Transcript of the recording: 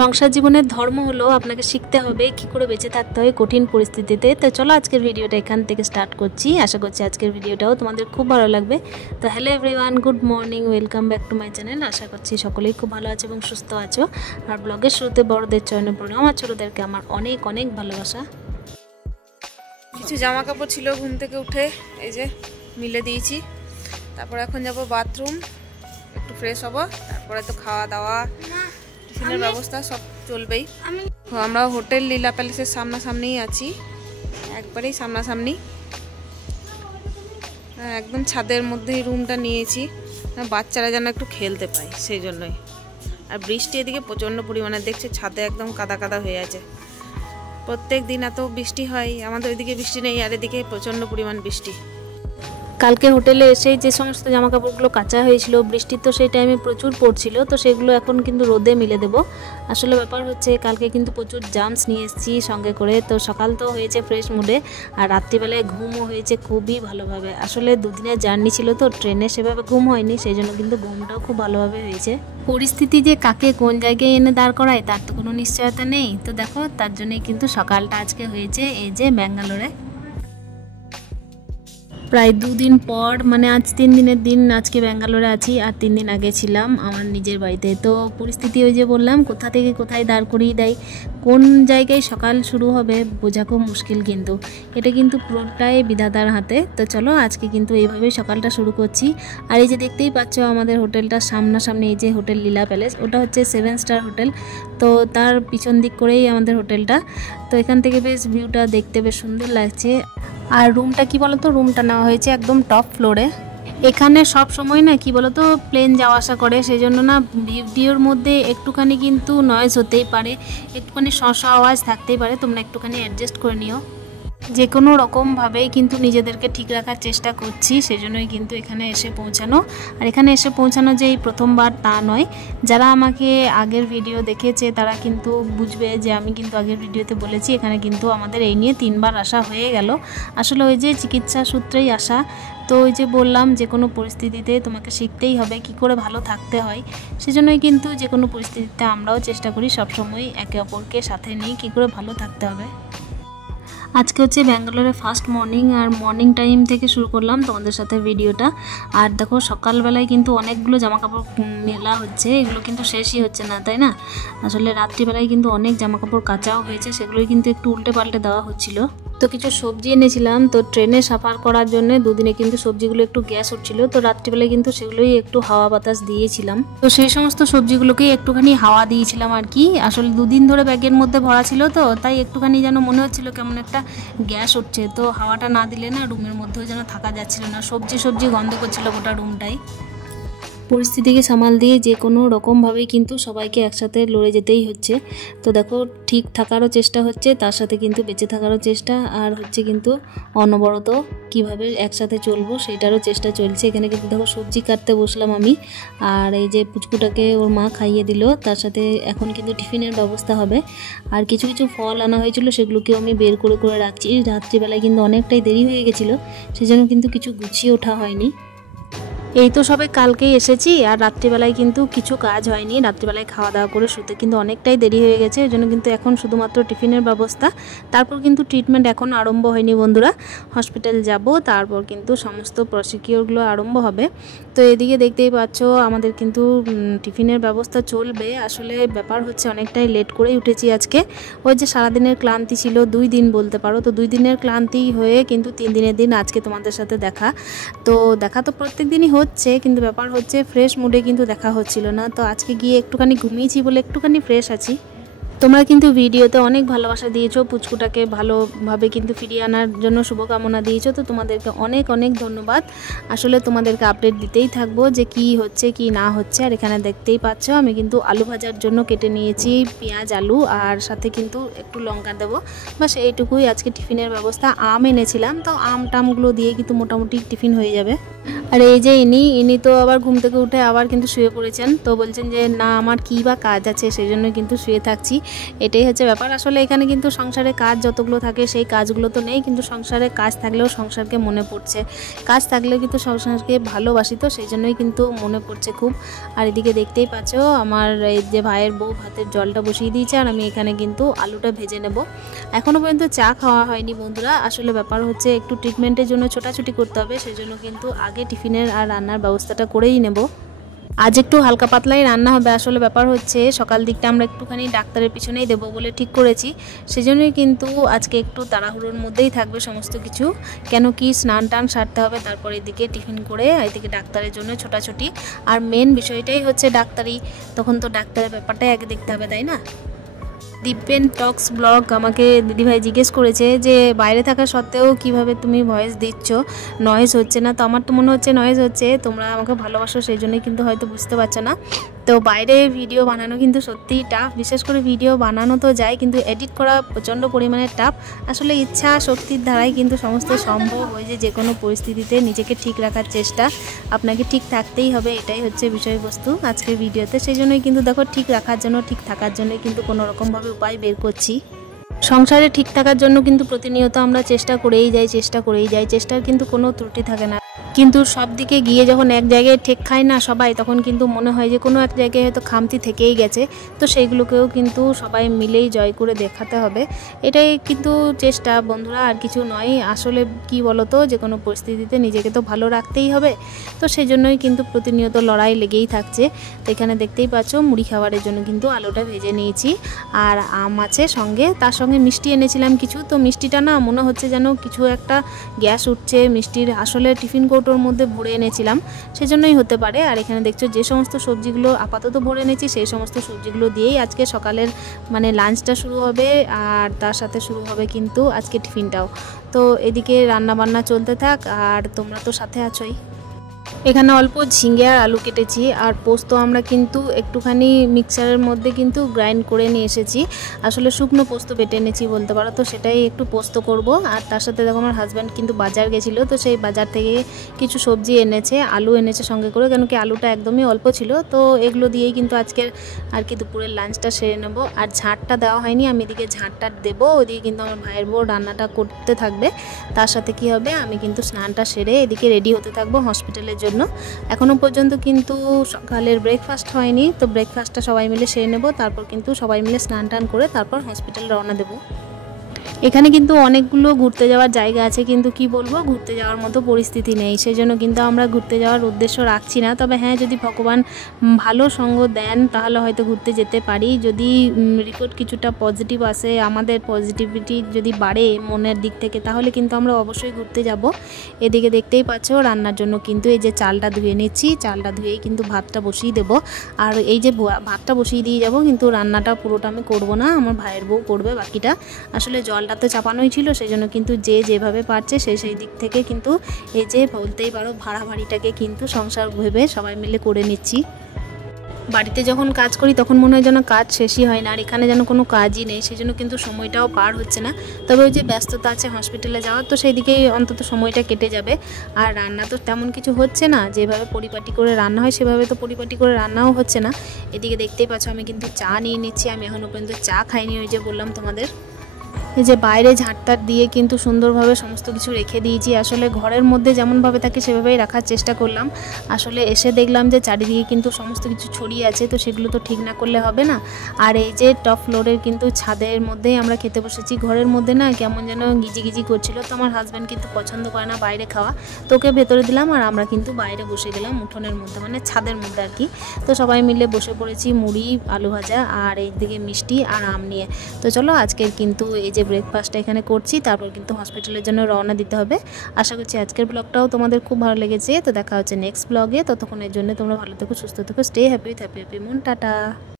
সংসার জীবনের ধর্ম হলো আপনাকে শিখতে হবে কি করে বেঁচে থাকতে হয় কঠিন পরিস্থিতিতে। তো চলো আজকের ভিডিওটা এখান থেকে স্টার্ট করছি। আশা করছি আজকের ভিডিওটাও তোমাদের খুব ভালো লাগবে। তো hello everyone, good morning, welcome back to my channel. আশা করছি সকলেই খুব ভালো আছে এবং সুস্থ আছো। আর ব্লগের শুরুতে বড়দের চরণে প্রণাম, আর ছোটোদেরকে আমার অনেক অনেক ভালোবাসা। কিছু জামা কাপড় ছিল ঘুম থেকে উঠে এই যে মিলে দিয়েছি। তারপর এখন যাব বাথরুম, একটু ফ্রেশ হব, তারপরে তো খাওয়া দাওয়া টিফিনের ব্যবস্থা সব চলবেই। আমরা হোটেল লীলা প্যালেসের সামনাসামনিই আছি, একবারেই সামনাসামনি, একদম ছাদের মধ্যেই রুমটা নিয়েছি, বাচ্চারা যেন একটু খেলতে পায় সেই জন্যই। আর বৃষ্টি এদিকে প্রচণ্ড পরিমাণে, দেখছে ছাদে একদম কাদা কাদা হয়ে আছে। প্রত্যেক দিন এত বৃষ্টি হয়, আমাদের ওইদিকে বৃষ্টি নেই, আর এদিকে প্রচণ্ড পরিমাণ বৃষ্টি। কালকে হোটেলে এসেই যে সমস্ত জামা কাপড়গুলো কাঁচা হয়েছিল, বৃষ্টি তো সেই টাইমে প্রচুর পড়ছিল, তো সেগুলো এখন কিন্তু রোদে মিলে দেব। আসলে ব্যাপার হচ্ছে কালকে কিন্তু প্রচুর জামস নিয়ে এসেছি সঙ্গে করে, তো সকাল তো হয়েছে ফ্রেশ মুডে, আর রাত্রিবেলায় ঘুমও হয়েছে খুবই ভালোভাবে। আসলে দুদিনের জার্নি ছিল তো ট্রেনে সেভাবে ঘুম হয়নি, সেই জন্য কিন্তু ঘুমটাও খুব ভালোভাবে হয়েছে। পরিস্থিতি যে কাকে কোন জায়গায় এনে দাঁড় করায় তার তো কোনো নিশ্চয়তা নেই। তো দেখো তার জন্যই কিন্তু সকালটা আজকে হয়েছে এই যে ব্যাঙ্গালোরে। প্রায় দুদিন পর, মানে আজ 3 দিনের দিন, আজকে ব্যাঙ্গালোরে আছি, আর 3 দিন আগে ছিলাম আমার নিজের বাড়িতে। তো পরিস্থিতি ওই যে বললাম, কোথা থেকে কোথায় দাঁড় করিয়ে দেয়, কোন জায়গায় সকাল শুরু হবে বোঝা খুব মুশকিল, কিন্তু এটা কিন্তু পুরোটাই বিধাতার হাতে। তো চলো আজকে কিন্তু এইভাবেই সকালটা শুরু করছি। আর এই যে দেখতেই পাচ্ছ আমাদের হোটেলটা সামনাসামনি, এই যে হোটেল লীলা প্যালেস, ওটা হচ্ছে 7 স্টার হোটেল। তো তার পিছন দিক করেই আমাদের হোটেলটা। তো এখান থেকে বেশ ভিউটা দেখতে বেশ সুন্দর লাগছে। আর রুমটা কি বলতো, রুমটা নেওয়া হয়েছে একদম টপ ফ্লোরে। এখানে সব সময় না কি বলতো প্লেন যাওয়া আসা করে, সেই জন্য না ভিডিওর মধ্যে একটুখানি কিন্তু নয়েজ হতেই পারে, একটুখানি শশা আওয়াজ থাকতেই পারে, তোমরা একটুখানি অ্যাডজাস্ট করে নিও। যে কোনো রকমভাবেই কিন্তু নিজেদেরকে ঠিক রাখার চেষ্টা করছি, সেজন্যই কিন্তু এখানে এসে পৌঁছানো। আর এখানে এসে পৌঁছানো যে এই প্রথমবার তা নয়, যারা আমাকে আগের ভিডিও দেখেছে তারা কিন্তু বুঝবে যে আমি কিন্তু আগের ভিডিওতে বলেছি এখানে কিন্তু আমাদের এই নিয়ে 3 বার আসা হয়ে গেল। আসলে ওই যে চিকিৎসা সূত্রেই আসা। তো ওই যে বললাম যে কোনো পরিস্থিতিতে তোমাকে শিখতেই হবে কি করে ভালো থাকতে হয়, সেজন্যই কিন্তু যে কোনো পরিস্থিতিতে আমরাও চেষ্টা করি সবসময় একে অপরকে সাথে নিয়ে কী করে ভালো থাকতে হবে। আজকে হচ্ছে ব্যাঙ্গালোরে ফার্স্ট মর্নিং, আর মর্নিং টাইম থেকে শুরু করলাম তোমাদের সাথে ভিডিওটা। আর দেখো সকালবেলায় কিন্তু অনেকগুলো জামাকাপড় মেলা হচ্ছে, এগুলো কিন্তু শেষই হচ্ছে না, তাই না? আসলে রাত্রিবেলায় কিন্তু অনেক জামাকাপড় কাচাও হয়েছে, সেগুলোই কিন্তু একটু উল্টে পাল্টে দেওয়া হচ্ছিল। তো কিছু সবজি এনেছিলাম, তো ট্রেনে সাফার করার জন্য দুদিনে কিন্তু সবজিগুলো একটু গ্যাস উঠছিল, তো রাত্রিবেলায় কিন্তু সেগুলোই একটু হাওয়া বাতাস দিয়েছিলাম। তো সেই সমস্ত সবজিগুলোকেই একটুখানি হাওয়া দিয়েছিলাম আর কি। আসলে 2 দিন ধরে ব্যাগের মধ্যে ভরা ছিল, তো তাই একটুখানি যেন মনে হচ্ছিল কেমন একটা গ্যাস উঠছে, তো হাওয়াটা না দিলে না রুমের মধ্যেও যেন থাকা যাচ্ছিল না, সবজি গন্ধ করছিল গোটা রুমটাই। পরিস্থিতিকে সামাল দিয়ে যে কোনো রকমভাবেই কিন্তু সবাইকে একসাথে লড়ে যেতেই হচ্ছে। তো দেখো ঠিক থাকারও চেষ্টা হচ্ছে, তার সাথে কিন্তু বেঁচে থাকারও চেষ্টা, আর হচ্ছে কিন্তু অনবরত কিভাবে একসাথে চলবো সেটারও চেষ্টা চলছে। এখানে কিন্তু দেখো সবজি কাটতে বসলাম আমি, আর এই যে পুচকুটাকে ওর মা খাইয়ে দিল, তার সাথে এখন কিন্তু টিফিনের ব্যবস্থা হবে। আর কিছু কিছু ফল আনা হয়েছিল, সেগুলোকেও আমি বের করে করে রাখছি। রাত্রিবেলায় কিন্তু অনেকটাই দেরি হয়ে গেছিলো, সেজন্য কিন্তু কিছু গুছিয়ে ওঠা হয়নি। এই তো সবে কালকেই এসেছি, আর রাত্রিবেলায় কিন্তু কিছু কাজ হয়নি, রাত্রিবেলায় খাওয়া দাওয়া করে শুতে কিন্তু অনেকটাই দেরি হয়ে গেছে। এই জন্য কিন্তু এখন শুধুমাত্র টিফিনের ব্যবস্থা, তারপর কিন্তু ট্রিটমেন্ট এখন আরম্ভ হয়নি বন্ধুরা। হসপিটাল যাব, তারপর কিন্তু সমস্ত প্রসিকিওরগুলো আরম্ভ হবে। তো এদিকে দেখতেই পাচ্ছ আমাদের কিন্তু টিফিনের ব্যবস্থা চলবে। আসলে ব্যাপার হচ্ছে অনেকটাই লেট করেই উঠেছি আজকে। ওই যে সারাদিনের ক্লান্তি ছিল, 2 দিন বলতে পারো, তো 2 দিনের ক্লান্তি হয়ে কিন্তু 3 দিনের দিন আজকে তোমাদের সাথে দেখা। তো দেখা তো প্রত্যেক দিনই হচ্ছে, কিন্তু ব্যাপার হচ্ছে ফ্রেশ মুডে কিন্তু দেখা হচ্ছিল না। তো আজকে গিয়ে একটুখানি ঘুমিয়েছি বলে একটুখানি ফ্রেশ আছি। তোমরা কিন্তু ভিডিওতে অনেক ভালোবাসা দিয়েছো, পুচকুটাকে ভালোভাবে কিন্তু ফিরিয়ে আনার জন্য শুভকামনা দিয়েছো, তো তোমাদেরকে অনেক অনেক ধন্যবাদ। আসলে তোমাদেরকে আপডেট দিতেই থাকবো যে কি হচ্ছে কি না হচ্ছে। আর এখানে দেখতেই পাচ্ছ আমি কিন্তু আলু ভাজার জন্য কেটে নিয়েছি পেঁয়াজ আলু, আর সাথে কিন্তু একটু লঙ্কা দেবো, বাস এইটুকুই আজকে টিফিনের ব্যবস্থা। আম এনেছিলাম, তো আম টামগুলো দিয়ে কিন্তু মোটামুটি টিফিন হয়ে যাবে। আর এই যে ইনি তো আবার ঘুম থেকে উঠে আবার কিন্তু শুয়ে পড়েছেন। তো বলছেন যে না আমার কী বা কাজ আছে, সেই জন্য কিন্তু শুয়ে থাকছি। এটাই হচ্ছে ব্যাপার। আসলে এখানে কিন্তু সংসারে কাজ যতগুলো থাকে সেই কাজগুলো তো নেই, কিন্তু সংসারে কাজ থাকলেও সংসারকে মনে পড়ছে, কাজ থাকলেও কিন্তু সংসারকে ভালোবাসি, তো সেই জন্যই কিন্তু মনে পড়ছে খুব। আর এদিকে দেখতেই পাচ্ছ আমার এই যে ভাইয়ের বউ ভাতের জলটা বসিয়ে দিয়েছে, আর আমি এখানে কিন্তু আলুটা ভেজে নেব। এখনও পর্যন্ত চা খাওয়া হয়নি বন্ধুরা। আসলে ব্যাপার হচ্ছে একটু ট্রিটমেন্টের জন্য ছোটাছুটি করতে হবে, সেই জন্য কিন্তু আগে টিফিনের আর রান্নার ব্যবস্থাটা করেই নেব। আজ একটু হালকা পাতলাই রান্না হবে। আসলে ব্যাপার হচ্ছে সকাল দিকটা আমরা একটুখানি ডাক্তারের পিছনেই দেবো বলে ঠিক করেছি, সেজন্যই কিন্তু আজকে একটু তাড়াহুড়োর মধ্যেই থাকবে সমস্ত কিছু। কেন কি স্নান টান সারতে হবে, তারপর এদিকে টিফিন করে এদিকে ডাক্তারের জন্য ছোটাছুটি। আর মেন বিষয়টাই হচ্ছে ডাক্তারি, তখন তো ডাক্তারের ব্যাপারটাই আগে দেখতে হবে, তাই না? দিব্যেন টক্স ব্লগ আমাকে দিদিভাই জিজ্ঞেস করেছে যে বাইরে থাকা সত্ত্বেও কিভাবে তুমি ভয়েস দিচ্ছ, নয়েজ হচ্ছে না? তো আমার তো মনে হচ্ছে নয়েজ হচ্ছে, তোমরা আমাকে ভালোবাসো সেই জন্যই কিন্তু হয়তো বুঝতে পারছো না। তো বাইরে ভিডিও বানানো কিন্তু সত্যিই টাফ, বিশেষ করে ভিডিও বানানো তো যায়, কিন্তু এডিট করা প্রচণ্ড পরিমাণে টাফ। আসলে ইচ্ছা শক্তির দ্বারাই কিন্তু সমস্ত সম্ভব হয়, যে কোনো পরিস্থিতিতে নিজেকে ঠিক রাখার চেষ্টা, আপনাকে ঠিক থাকতেই হবে, এটাই হচ্ছে বিষয়বস্তু আজকের ভিডিওতে। সেই জন্যই কিন্তু দেখো ঠিক রাখার জন্য, ঠিক থাকার জন্যই কিন্তু কোনো রকমভাবে উপায় বের করছি। সংসারে ঠিক থাকার জন্য কিন্তু প্রতিনিয়ত আমরা চেষ্টা করেই যাই, চেষ্টার কিন্তু কোনো ত্রুটি থাকে না। কিন্তু সব দিকে গিয়ে যখন এক জায়গায় ঠেক খায় না সবাই, তখন কিন্তু মনে হয় যে কোনো এক জায়গায় হয়তো খামতি থেকেই গেছে। তো সেইগুলোকেও কিন্তু সবাই মিলেই জয় করে দেখাতে হবে, এটাই কিন্তু চেষ্টা বন্ধুরা, আর কিছু নয়। আসলে কি বলতো, যে কোনো পরিস্থিতিতে নিজেকে তো ভালো রাখতেই হবে, তো সেই জন্যই কিন্তু প্রতিনিয়ত লড়াই লেগেই থাকছে। তো এখানে দেখতেই পাচ্ছ মুড়ি খাবারের জন্য কিন্তু আলুটা ভেজে নিয়েছি, আর আম আছে সঙ্গে, তার সঙ্গে মিষ্টি এনেছিলাম কিছু। তো মিষ্টিটা না মনে হচ্ছে যেন কিছু একটা গ্যাস উঠছে মিষ্টির, আসলে টিফিন কৌটোর মধ্যে ভরে এনেছিলাম, সেজন্যই হতে পারে। আর এখানে দেখছো যে সমস্ত সবজিগুলো আপাতত ভরে এনেছি, সেই সমস্ত সবজিগুলো দিয়েই আজকে সকালের মানে লাঞ্চটা শুরু হবে, আর তার সাথে শুরু হবে কিন্তু আজকে টিফিনটাও। তো এদিকে রান্না বান্না চলতে থাক, আর তোমরা তো সাথে আছোই। এখানে অল্প ঝিঙে আর আলু কেটেছি, আর পোস্ত আমরা কিন্তু একটুখানি মিক্সারের মধ্যে কিন্তু গ্রাইন্ড করে নিয়ে এসেছি। আসলে শুকনো পোস্ত বেটে এনেছি বলতে পারো, তো সেটাই একটু পোস্ত করব। আর তার সাথে দেখো আমার হাজব্যান্ড কিন্তু বাজার গেছিলো, তো সেই বাজার থেকে কিছু সবজি এনেছে, আলু এনেছে সঙ্গে করে, কেন কি আলুটা একদমই অল্প ছিল। তো এগুলো দিয়েই কিন্তু আজকের আর কি দুপুরের লাঞ্চটা সেরে নেব। আর ঝাঁটটা দেওয়া হয়নি, আমি এদিকে ঝাঁটটা দেবো, ওদিকে কিন্তু আমার ভাইয়ের বউ রান্নাটা করতে থাকবে। তার সাথে কি হবে, আমি কিন্তু স্নানটা সেরে এদিকে রেডি হতে থাকবো হসপিটালের জন্য। এখনো পর্যন্ত কিন্তু সকালের ব্রেকফাস্ট হয়নি, তো ব্রেকফাস্টটা সবাই মিলে সেরে নেব, তারপর কিন্তু সবাই মিলে স্নান টান করে তারপর হসপিটাল রওনা দেব। এখানে কিন্তু অনেকগুলো ঘুরতে যাওয়ার জায়গা আছে, কিন্তু কি বলবো ঘুরতে যাওয়ার মতো পরিস্থিতি নেই, সেই জন্য কিন্তু আমরা ঘুরতে যাওয়ার উদ্দেশ্য রাখছি না। তবে হ্যাঁ, যদি ভগবান ভালো সঙ্গ দেন তাহলে হয়তো ঘুরতে যেতে পারি, যদি রিপোর্ট কিছুটা পজিটিভ আসে, আমাদের পজিটিভিটি যদি বাড়ে মনের দিক থেকে, তাহলে কিন্তু আমরা অবশ্যই ঘুরতে যাব। এদিকে দেখতেই পাচ্ছ রান্নার জন্য কিন্তু এই যে চালটা ধুয়ে নিচ্ছি, চালটা ধুয়েই কিন্তু ভাতটা বসিয়ে দেবো। আর এই যে ভাতটা বসিয়ে দিয়ে যাব, কিন্তু রান্নাটা পুরোটা আমি করবো না, আমার ভাইয়ের বউ করবে বাকিটা। আসলে জলটা তো চাপানোই ছিল, সেই জন্য কিন্তু যে যেভাবে পারছে সেই দিক থেকে কিন্তু এই যে বলতেই পারো ভাড়া বাড়িটাকে কিন্তু সংসার ভেবে সবাই মিলে করে নিচ্ছি। বাড়িতে যখন কাজ করি তখন মনে হয় যেন কাজ শেষই হয় না, আর এখানে যেন কোনো কাজই নেই, সেই জন্য কিন্তু সময়টাও পার হচ্ছে না। তবে ওই যে ব্যস্ততা আছে হসপিটালে যাওয়ার, তো সেই দিকেই অন্তত সময়টা কেটে যাবে। আর রান্না তো তেমন কিছু হচ্ছে না, যেভাবে পরিপাটি করে রান্না হয় সেভাবে তো পরিপাটি করে রান্নাও হচ্ছে না। এদিকে দেখতেই পাচ্ছ আমি কিন্তু চা নিয়ে নিচ্ছি, আমি এখনও পর্যন্ত চা খাইনি, ওই যে বললাম তোমাদের। এই যে বাইরে ঝাঁটটার দিয়ে কিন্তু সুন্দরভাবে সমস্ত কিছু রেখে দিয়েছি। আসলে ঘরের মধ্যে যেমনভাবে থাকে সেভাবেই রাখার চেষ্টা করলাম। আসলে এসে দেখলাম যে চারিদিকে কিন্তু সমস্ত কিছু ছড়িয়ে আছে, তো সেগুলো তো ঠিক না করলে হবে না। আর এই যে টপ ফ্লোরের কিন্তু ছাদের মধ্যেই আমরা খেতে বসেছি, ঘরের মধ্যে না কেমন যেন গিজি করছিল। তো আমার হাজব্যান্ড কিন্তু পছন্দ করে না বাইরে খাওয়া, তো ওকে ভেতরে দিলাম, আর আমরা কিন্তু বাইরে বসে গেলাম উঠোনের মধ্যে, মানে ছাদের মধ্যে আর কি। তো সবাই মিলে বসে পড়েছি মুড়ি, আলু ভাজা আর এইদিকে মিষ্টি আর আম নিয়ে। তো চলো আজকের কিন্তু এই যে ব্রেকফাস্টটা এখানে করছি, তারপর কিন্তু হসপিটালের জন্য রওনা দিতে হবে। আশা করছি আজকের ব্লগটাও তোমাদের খুব ভালো লেগেছে। তো দেখা হচ্ছে নেক্সট ব্লগে, ততক্ষণের জন্য তোমরা ভালো থেকো, সুস্থ থেকো, স্টে হ্যাপি উইথ হ্যাপি মন, টাটা।